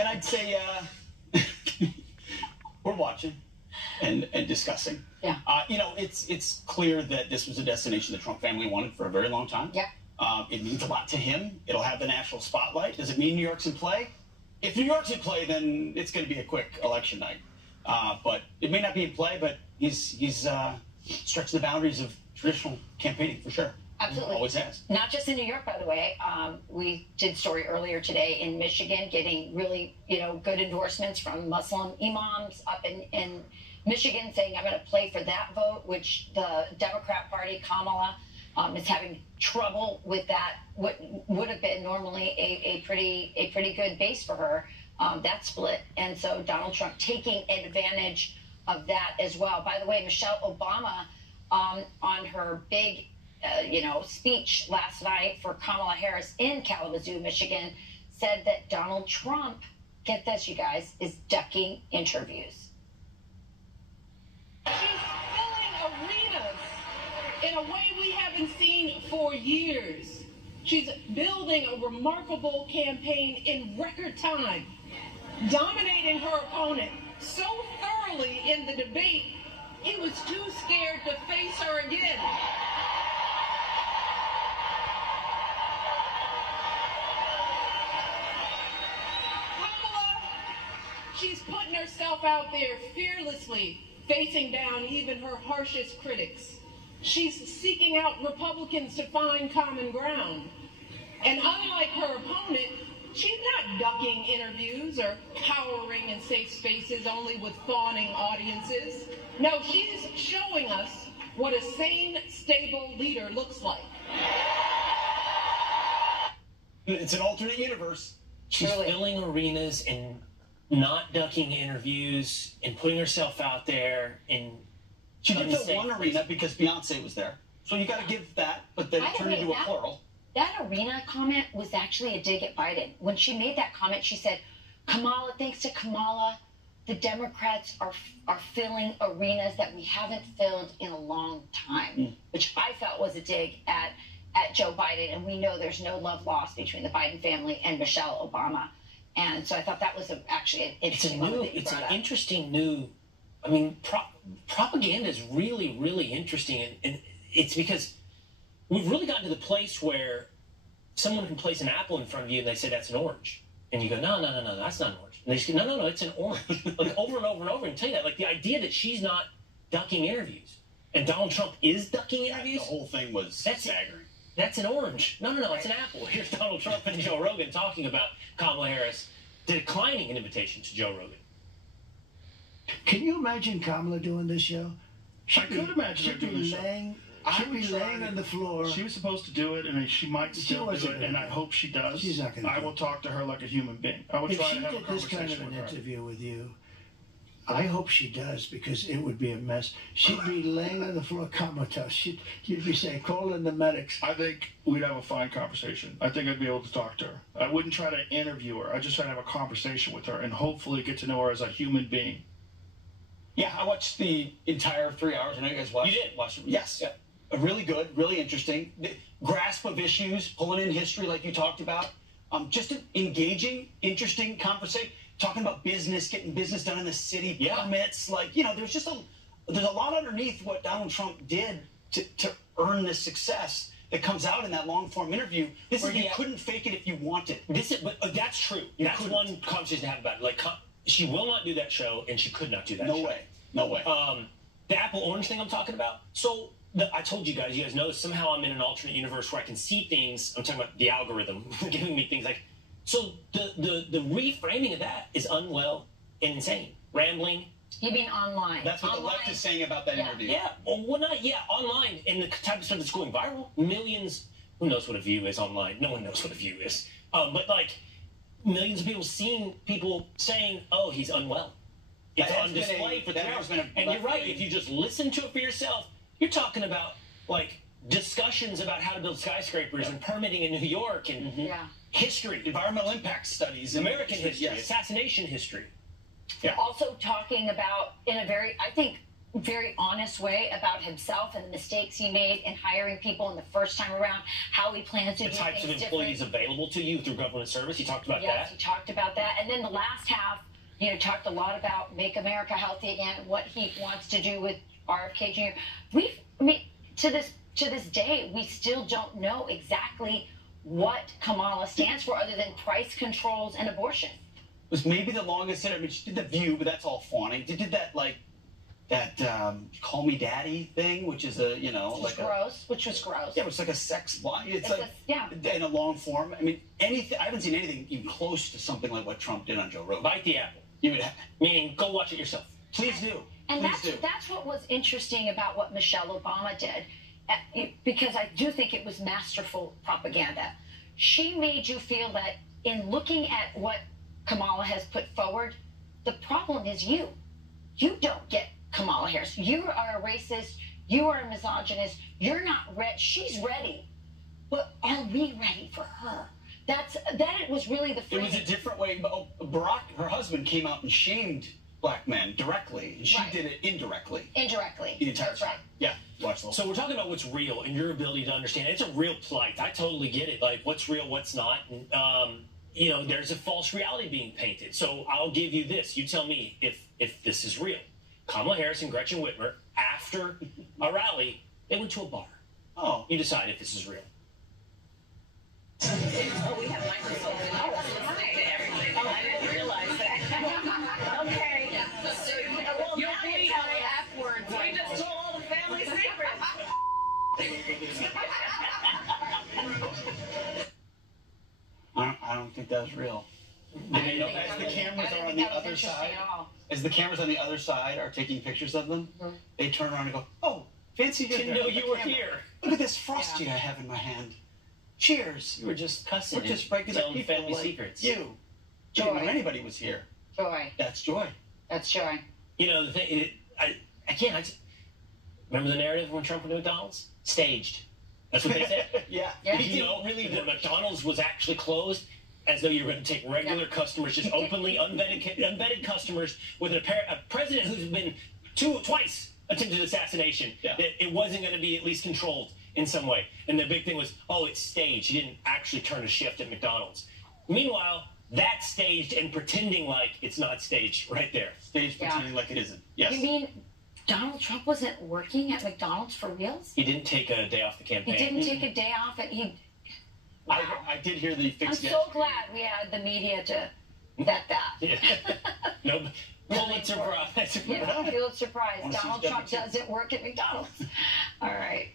And I'd say we're watching and discussing. Yeah. You know, it's clear that this was a destination the Trump family wanted for a very long time. Yeah. It means a lot to him. It'll have the national spotlight. Does it mean New York's in play? If New York's in play, then it's going to be a quick election night. But it may not be in play, but he's stretching the boundaries of traditional campaigning for sure. Absolutely. Always has. Not just in New York, by the way. We did a story earlier today in Michigan, getting really, good endorsements from Muslim imams up in Michigan saying, I'm going to play for that vote, which the Democrat Party, Kamala, is having trouble with that. What would have been normally a pretty good base for her, that split. And so Donald Trump taking advantage of that as well. By the way, Michelle Obama, on her big speech last night for Kamala Harris in Kalamazoo, Michigan, said that Donald Trump, get this, you guys, is ducking interviews. She's filling arenas in a way we haven't seen for years. She's building a remarkable campaign in record time, dominating her opponent so thoroughly in the debate, he was too scared to face her again. She's putting herself out there fearlessly, facing down even her harshest critics. She's seeking out Republicans to find common ground. And unlike her opponent, she's not ducking interviews or cowering in safe spaces only with fawning audiences. No, she's showing us what a sane, stable leader looks like. It's an alternate universe. She's filling arenas and not ducking interviews and putting herself out there. And she did fill one arena because Beyonce was there, so you got to give that. But then it turned into a plural. That arena comment was actually a dig at Biden. When she made that comment, she said, "Kamala, thanks to Kamala, the Democrats are filling arenas that we haven't filled in a long time," which I felt was a dig at Joe Biden. And we know there's no love lost between the Biden family and Michelle Obama. And so I thought that was actually an interesting It's an interesting new, propaganda is really, really interesting. And it's because we've really gotten to the place where someone can place an apple in front of you and they say that's an orange. And you go, no, that's not an orange. And they just go, no, it's an orange. Like over and over and over and tell you that. Like the idea that she's not ducking interviews and Donald Trump is ducking interviews. The whole thing was staggering. That's an orange. No, it's an apple. Here's Donald Trump and Joe Rogan talking about Kamala Harris declining an invitation to Joe Rogan. Can you imagine Kamala doing this show? I could imagine her doing this show. She'd be laying on the floor. She was supposed to do it, and she might still do it, and I hope she does. She's not going to. I will talk to her like a human being. I will try to have a conversation with her. If she did this kind of an interview with you, I hope she does, because it would be a mess. She'd be laying on the floor comatose. You'd be saying, call in the medics. I think we'd have a fine conversation. I think I'd be able to talk to her. I wouldn't try to interview her. I'd just try to have a conversation with her and hopefully get to know her as a human being. Yeah, I watched the entire 3 hours. I know you guys watched. You did watch it? Yes. Yeah. Really good, really interesting. The grasp of issues, pulling in history like you talked about. Just an engaging, interesting conversation. Talking about business, getting business done in the city, permits. There's a lot underneath what Donald Trump did to earn this success that comes out in that long-form interview. You couldn't fake it if you wanted. But that's true. That's one conversation to have about it. Like, she will not do that show, and she could not do that show. No way. The apple orange thing I'm talking about. So I told you guys know somehow I'm in an alternate universe where I can see things. I'm talking about the algorithm giving me things like. So the reframing of that is unwell and insane. Rambling. You mean online? That's what the left is saying about that interview. Yeah. Online. And the type of stuff that's going viral. Millions. Who knows what a view is online? No one knows what a view is. But millions of people seeing people saying, oh, he's unwell. It's on display for 3 hours. And you're right. If you just listen to it for yourself, you're talking about discussions about how to build skyscrapers and permitting in New York and history, environmental impact studies, American history, assassination history. Also talking about, in a very, I think, very honest way about himself and the mistakes he made in hiring people in the first time around, how he plans to The do types of things employees different. available to you through government service. He talked about Yes, that. he talked about that. And then the last half, talked a lot about Make America Healthy Again, what he wants to do with RFK Jr. To this day, we still don't know exactly what Kamala stands for other than price controls and abortion. Was maybe the longest interview. She did The View, but that's all fawning. She did that Call Me Daddy thing, which is Which was gross. Yeah, it's like a sex line. It's yeah. In a long form. I mean, anything. I haven't seen anything even close to something like what Trump did on Joe Rogan. Bite the apple. You would have, Meaning, go watch it yourself. please do. And Please that's what was interesting about what Michelle Obama did, because I do think it was masterful propaganda. She made you feel that in looking at what Kamala has put forward, the problem is you. You don't get Kamala Harris. You are a racist. You are a misogynist. You're not ready. She's ready. But are we ready for her? That was really the It was a different way. Barack, her husband, came out and shamed black men directly, and she did it indirectly. Indirectly. The entire That's time. right. Yeah, watch the whole. So we're talking about what's real and your ability to understand. It's a real plight. I totally get it. Like, what's real, what's not. And, there's a false reality being painted. So I'll give you this. You tell me if this is real. Kamala Harris and Gretchen Whitmer, after a rally, they went to a bar. Oh. You decide if this is real. Oh, we have microphones. Oh, hi to everybody. Oh, I didn't realize that. Okay. Well, You'll now bleed you tell on us. afterwards. We just told all the family secrets. I don't think that's real. As the cameras are on the other side, as the cameras on the other side are taking pictures of them, they turn around and go, "Oh, fancy you! Didn't know you were here. Look at this frosty I have in my hand. Cheers! You were just cussing. We're just breaking up telling people family like secrets. You didn't know anybody was here. Joy. That's joy. That's joy. The thing, I remember the narrative when Trump went to McDonald's? Staged. That's what they said. Yeah. He didn't really, the McDonald's was actually closed as though you were going to take regular customers, just openly unvetted customers with a president who's been twice attempted assassination. Yeah. That it wasn't going to be at least controlled in some way. And the big thing was, oh, it's staged. He didn't actually turn a shift at McDonald's. Meanwhile, that's staged and pretending like it's not staged right there. Staged pretending like it isn't. Yes. You mean Donald Trump wasn't working at McDonald's for reals? He didn't take a day off the campaign. He didn't take a day off, and he. Wow. I did hear the I'm fix. so glad we had the media to vet that. Yeah. No, Pulitzer Prize. Yeah, Pulitzer Prize. Wanna see Donald his Trump W2. doesn't work at McDonald's. All right.